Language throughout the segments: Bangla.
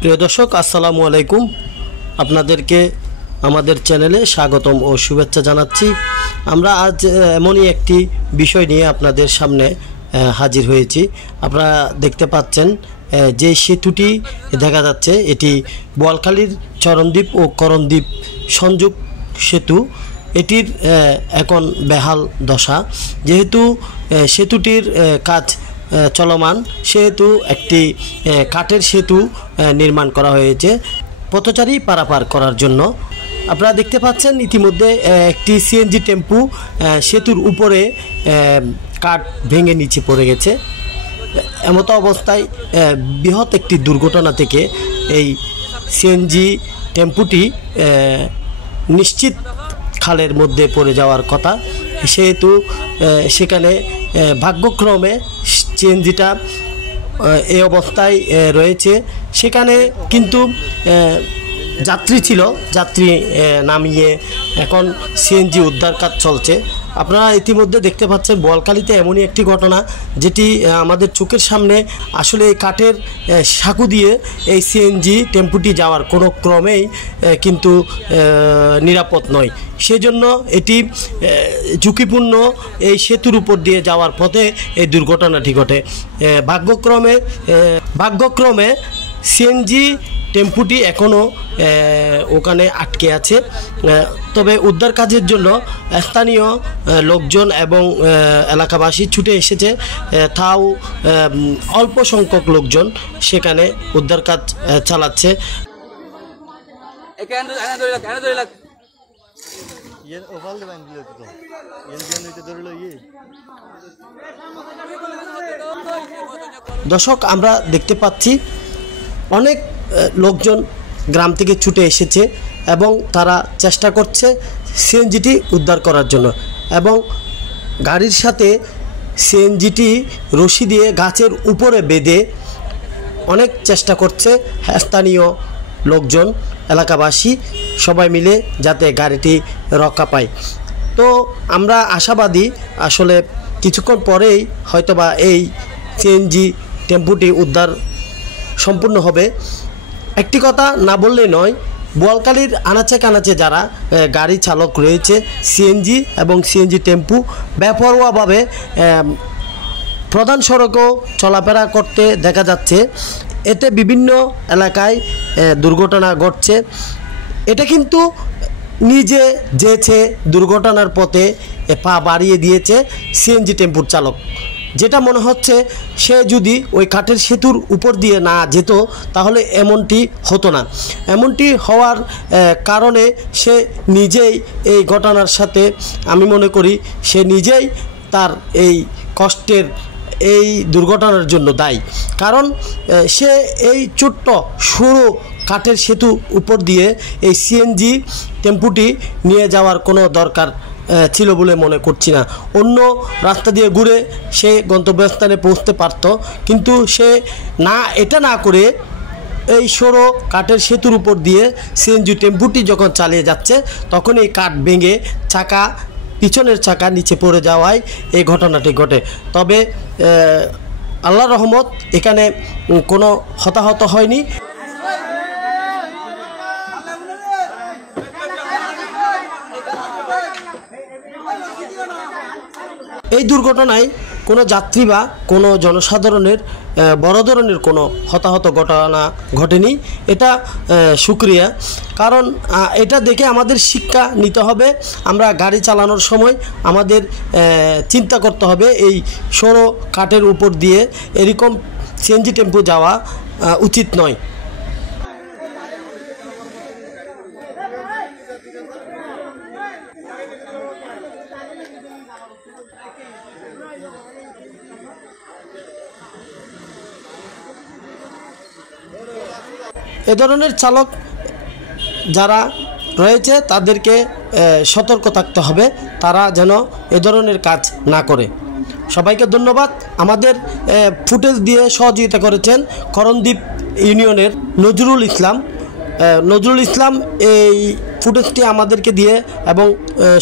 প্রিয় দর্শক, আসসালামু আলাইকুম। আপনাদেরকে আমাদের চ্যানেলে স্বাগতম ও শুভেচ্ছা জানাচ্ছি। আমরা আজ এমনই একটি বিষয় নিয়ে আপনাদের সামনে হাজির হয়েছি। আপনারা দেখতে পাচ্ছেন যে সেতুটি দেখা যাচ্ছে, এটি বোয়ালখালীর চরণদ্বীপ ও করণদ্বীপ সংযোগ সেতু। এটির এখন বেহাল দশা। যেহেতু সেতুটির কাজ চলমান, সেহেতু একটি কাঠের সেতু নির্মাণ করা হয়েছে পথচারী পারাপার করার জন্য। আপনারা দেখতে পাচ্ছেন ইতিমধ্যে একটি সিএনজি টেম্পু সেতুর উপরে কাঠ ভেঙে নিচে পড়ে গেছে। এমতো অবস্থায় বৃহৎ একটি দুর্ঘটনা থেকে এই সিএনজি টেম্পুটি নিশ্চিত খালের মধ্যে পড়ে যাওয়ার কথা। সেহেতু সেখানে ভাগ্যক্রমে সিএনজিটা এই অবস্থায় রয়েছে। সেখানে কিন্তু যাত্রী ছিল, যাত্রী নামিয়ে এখন সিএনজি উদ্ধার কাজ চলছে। আপনারা ইতিমধ্যে দেখতে পাচ্ছেন বোয়ালখালীতে এমনই একটি ঘটনা, যেটি আমাদের চোখের সামনে আসলে কাঠের সাঁকু দিয়ে এই সিএনজি টেম্পুটি যাওয়ার কোনো ক্রমেই কিন্তু নিরাপদ নয়। সেজন্য এটি ঝুঁকিপূর্ণ। এই সেতুর উপর দিয়ে যাওয়ার পথে এই দুর্ঘটনাটি ঘটে। ভাগ্যক্রমে সিএনজি টেম্পুটি এখনও ওখানে আটকে আছে। তবে উদ্ধার কাজের জন্য স্থানীয় লোকজন এবং এলাকাবাসী ছুটে এসেছে। তাও অল্প সংখ্যক লোকজন সেখানে উদ্ধার কাজ চালাচ্ছে। দর্শক, আমরা দেখতে পাচ্ছি অনেক লোকজন গ্রাম থেকে ছুটে এসেছে এবং তারা চেষ্টা করছে সিএনজিটি উদ্ধার করার জন্য, এবং গাড়ির সাথে সিএনজিটি রশি দিয়ে গাছের উপরে বেঁধে অনেক চেষ্টা করছে স্থানীয় লোকজন, এলাকাবাসী সবাই মিলে, যাতে গাড়িটি রক্ষা পায়। তো আমরা আশাবাদী, আসলে কিছুক্ষণ পরেই হয়তোবা এই সিএনজি টেম্পুটি উদ্ধার সম্পূর্ণ হবে। একটি কথা না বললে নয়, বোয়ালখালীর আনাচে কানাচে যারা গাড়ি চালক রয়েছে, সিএনজি এবং সিএনজি টেম্পু বেপরোয়াভাবে প্রধান সড়কেও চলাফেরা করতে দেখা যাচ্ছে। এতে বিভিন্ন এলাকায় দুর্ঘটনা ঘটছে। এটা কিন্তু নিজে যেছে দুর্ঘটনার পথে পা বাড়িয়ে দিয়েছে সিএনজি টেম্পুর চালক। যেটা মনে হচ্ছে, সে যদি ওই কাঠের সেতুর উপর দিয়ে না যেত তাহলে এমনটি হতো না। এমনটি হওয়ার কারণে সে নিজেই এই ঘটনার সাথে, আমি মনে করি সে নিজেই তার এই কষ্টের এই দুর্ঘটনার জন্য দায়ী। কারণ সে এই ছোট্ট সরু কাঠের সেতু উপর দিয়ে এই সিএনজি টেম্পুটি নিয়ে যাওয়ার কোনো দরকার ছিল বলে মনে করছি না। অন্য রাস্তা দিয়ে ঘুরে সে গন্তব্যস্থানে পৌঁছতে পারত, কিন্তু সে এটা না করে এই সরু কাঠের সেতুর উপর দিয়ে সিএনজি টেম্পুটি যখন চালিয়ে যাচ্ছে, তখন এই কাঠ ভেঙে পিছনের চাকা নিচে পড়ে যাওয়ায় এই ঘটনাটি ঘটে। তবে আল্লাহর রহমত, এখানে কোনো হতাহত হয়নি। এই দুর্ঘটনায় কোনো যাত্রী বা কোনো জনসাধারণের বড় ধরনের কোনো হতাহত ঘটনা ঘটেনি। এটা শুকরিয়া। কারণ এটা দেখে আমাদের শিক্ষা নিতে হবে। আমরা গাড়ি চালানোর সময় আমাদের চিন্তা করতে হবে এই সরু কাঠের উপর দিয়ে এরকম সিএনজি টেম্পু যাওয়া উচিত নয়। এ ধরনের চালক যারা রয়েছে তাদেরকে সতর্ক থাকতে হবে, তারা যেন এ ধরনের কাজ না করে। সবাইকে ধন্যবাদ। আমাদের ফুটেজ দিয়ে সহযোগিতা করেছেন করণদ্বীপ ইউনিয়নের নজরুল ইসলাম। এই ফুটেজটি আমাদেরকে দিয়ে এবং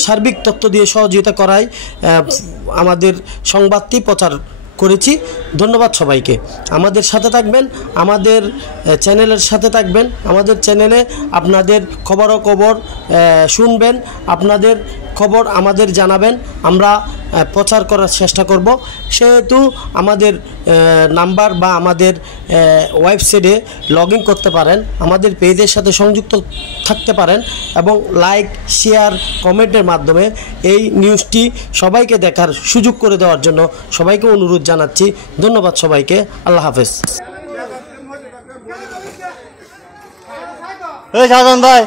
সার্বিক তথ্য দিয়ে সহযোগিতা করায় আমাদের সংবাদটি প্রচার করেছি। ধন্যবাদ সবাইকে। আমাদের সাথে থাকবেন, আমাদের চ্যানেলের সাথে থাকবেন। আমাদের চ্যানেলে আপনাদের খবরাখবর শুনবেন, আপনাদের খবর আমাদের জানাবেন, আমরা প্রচার করার চেষ্টা করব। সেহেতু আমাদের নাম্বার বা আমাদের ওয়েবসাইটে লগ ইন করতে পারেন, আমাদের পেজের সাথে সংযুক্ত থাকতে পারেন এবং লাইক, শেয়ার, কমেন্টের মাধ্যমে এই নিউজটি সবাইকে দেখার সুযোগ করে দেওয়ার জন্য সবাইকে অনুরোধ জানাচ্ছি। ধন্যবাদ সবাইকে। আল্লাহ হাফেজ। এই শাহজাহান ভাই।